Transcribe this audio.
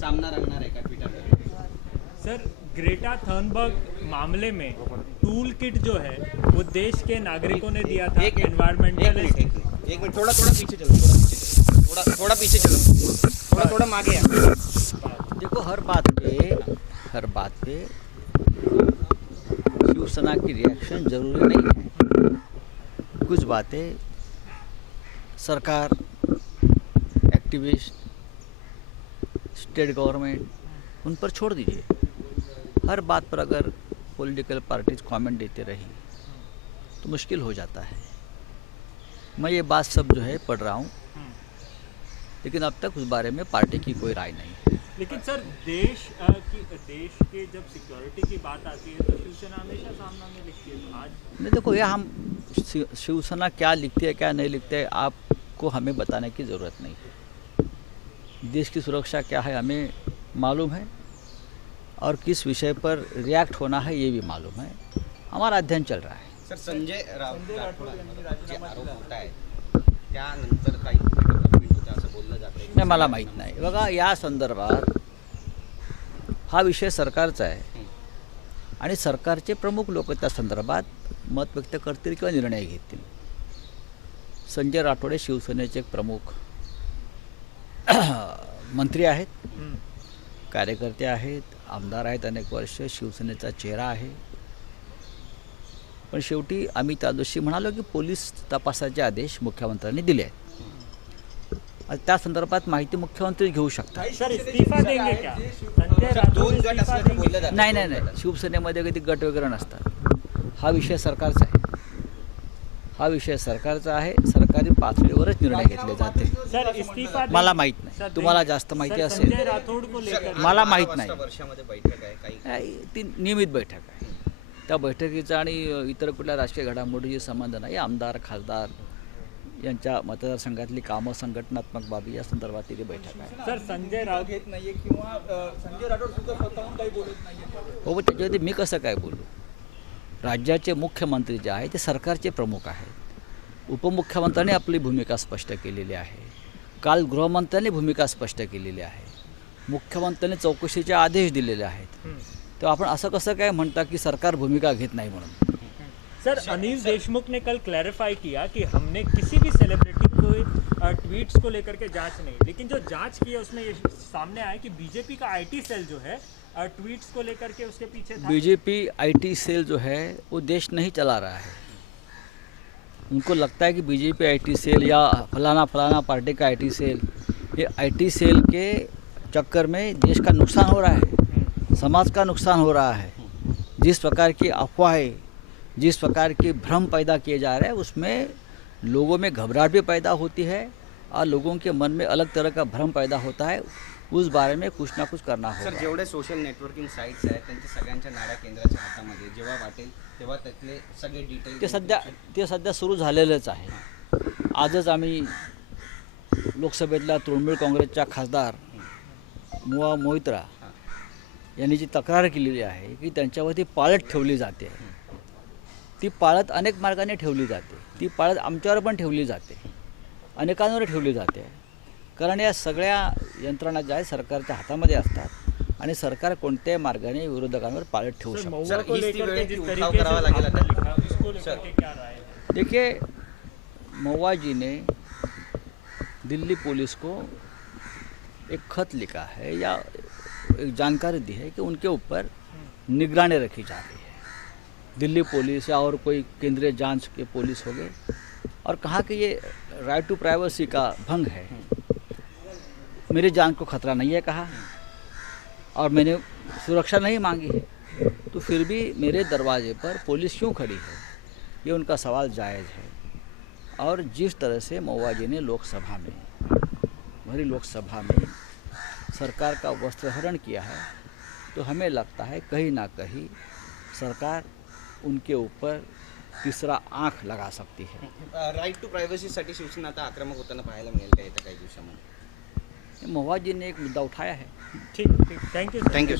सामना रंगणार आहे का ट्विटरवर? सर, ग्रेटा थर्नबर्ग मामले में टूल किट जो है वो देश के नागरिकों ने दिया था एनवायरमेंटलिस्ट। एक मिनट, थोड़ा पीछे चलो, थोड़ा पीछे चलो, थोड़ा मागे आ। देखो, हर बात पे शिवसेना की रिएक्शन जरूरी नहीं है। कुछ बातें सरकार, एक्टिविस्ट, स्टेट गवर्नमेंट उन पर छोड़ दीजिए। हर बात पर अगर पॉलिटिकल पार्टीज कमेंट देते रही तो मुश्किल हो जाता है। मैं ये बात सब जो है पढ़ रहा हूँ, लेकिन अब तक उस बारे में पार्टी की कोई राय नहीं है। लेकिन सर, देश के जब सिक्योरिटी की बात आती है तो शिवसेना हमेशा सामना में लिखती है। आज नहीं, देखो, यह हम शिवसेना क्या लिखती है क्या नहीं लिखते है आपको हमें बताने की ज़रूरत नहीं है। देश की सुरक्षा क्या है हमें मालूम है, और किस विषय पर रिएक्ट होना है ये भी मालूम है। हमारा अध्ययन चल रहा है। सर, संजय राठोड यांचे आरोप होत आहेत, त्यानंतर काही ट्विट होतं असं बोललं जातं. नाही, मला माहीत नाही. बघा, या संदर्भात हा विषय सरकारचा आहे आणि सरकारचे प्रमुख लोक त्या संदर्भात मत व्यक्त करतील किंवा निर्णय घेतील. संजय राठोड हे शिवसेनेचे एक प्रमुख मंत्री आहेत, कार्यकर्ते आहेत, आमदार आहेत, अनेक वर्ष शिवसेनेचा चेहरा आहे. पण शेवटी आम्ही त्या दिवशी म्हणालो की पोलीस तपासाचे आदेश मुख्यमंत्र्यांनी दिले आहेत. त्या संदर्भात माहिती मुख्यमंत्री घेऊ शकतात. सर, इस्तीफा देंगे क्या? संजय राठोड दोन गट असल्याचं बोललं जातं. नाही, शिवसेनेमध्ये कधी गट वगैरे नसतात. हा विषय सरकारचा आहे. सरकारी पातळीवरच निर्णय घेतले जाते. सर, इस्तीफा मला माहीत नाही, तुम्हाला जास्त माहिती असेल. संजय राठोड को लेकर मला माहीत नाही. वर्षामध्ये बैठक आहे काही ती नियमित बैठक आहे. त्या बैठकीचा आणि इतर कुठल्या राजकीय घडामोडीशी संबंध नाही. आमदार, खासदार यांच्या मतदारसंघातली कामं, संघटनात्मक बाबी या संदर्भात ती बैठक आहे. सर, संजय राऊत घेत नाहीये किंवा संजय राठोड सुद्धा स्वतःहून काही बोलत नाहीये. हो, त्याच्यावरती मी कसं काय बोलू? राज्याचे मुख्यमंत्री जे आहे ते सरकारचे प्रमुख आहेत. उपमुख्यमंत्र्यांनी आपली भूमिका स्पष्ट केलेली आहे. काल गृहमंत्र्यांनी भूमिका स्पष्ट केलेली आहे. मुख्यमंत्र्यांनी चौकशीचे आदेश दिलेले आहेत. तेव्हा आपण असं कसं काय म्हणता की सरकार भूमिका घेत नाही म्हणून? सर, अनिल देशमुख ने कल क्लैरिफाई किया कि हमने किसी भी सेलिब्रिटी को ट्वीट्स को लेकर के जांच नहीं, लेकिन जो जांच की है उसमें ये सामने आया कि बीजेपी का आईटी सेल जो है ट्वीट्स को लेकर के उसके पीछे था। बीजेपी आईटी सेल जो है वो देश नहीं चला रहा है. उनको लगता है कि बीजेपी आईटी सेल या फलाना पार्टी का आईटी सेल, ये आईटी सेल के चक्कर में देश का नुकसान हो रहा है, समाज का नुकसान हो रहा है. जिस प्रकार की अफवाहें, जिस प्रकार के भ्रम पैदा किए जा रहे हैं उसमें लोगों में घबराहट भी पैदा होती है और लोगों के मन में अलग तरह का भ्रम पैदा होता है. उस बारे में कुछ ना कुछ करना सर, होगा. जेवढे सोशल नेटवर्किंग साईट्स आहेत त्यांच्या सगळ्यांच्या नाड्या केंद्राच्या हातामध्ये, जेव्हा वाटेल तेव्हा त्यातले सगळे डिटेल ते सध्या सुरू झालेलंच आहे. आजच आम्ही लोकसभेतल्या तृणमूल काँग्रेसच्या खासदार मुआ मोहित्रा यांनी जी तक्रार केलेली आहे की त्यांच्यावरती पाळत ठेवली जाते. ती पाळत अनेक मार्गाने ठेवली जाते. ती पाळत आमच्यावर पण ठेवली जाते, अनेकांवर ठेवली जाते. कारण या सगळ्या यंत्रणा ज्या आहेत सरकारच्या हातामध्ये असतात आणि सरकार कोणत्याही मार्गाने विरोधकांवर पाळत ठेवू शकतो. महुआ को लेकर के जिस उठाव तरीके से करावा लागेल आता. लिखा, उसको लेकर के क्या राय है? देखिए, महुआ जी ने दिल्ली पुलिस को एक खत लिखा है या एक जानकारी दी है कि उनके ऊपर निगरानी रखी जा रही है. दिल्ली पुलिस या और कोई केंद्रीय जांच के पुलिस हो गए, और कहा कि ये राइट टू प्राइवेसी का भंग है. मेरी जान को खतरा नहीं है कहा, और मैंने सुरक्षा नहीं मांगी है, तो फिर भी मेरे दरवाजे पर पुलिस क्यों खड़ी है? ये उनका सवाल जायज़ है. और जिस तरह से महुआ जी ने भरी लोकसभा में सरकार का वस्त्रहरण किया है, तो हमें लगता है कहीं ना कहीं सरकार उनके ऊपर तिसरा आँख लगा सकती है. राईट टू प्रायव्हसीसाठी शिवसेना आता आक्रमक होताना पाहायला मिळेल का येत्या काही दिवसामध्ये? महुआ जी ने एक मुद्दा उठाया है. ठीक, थैंक यू. थँक्यू.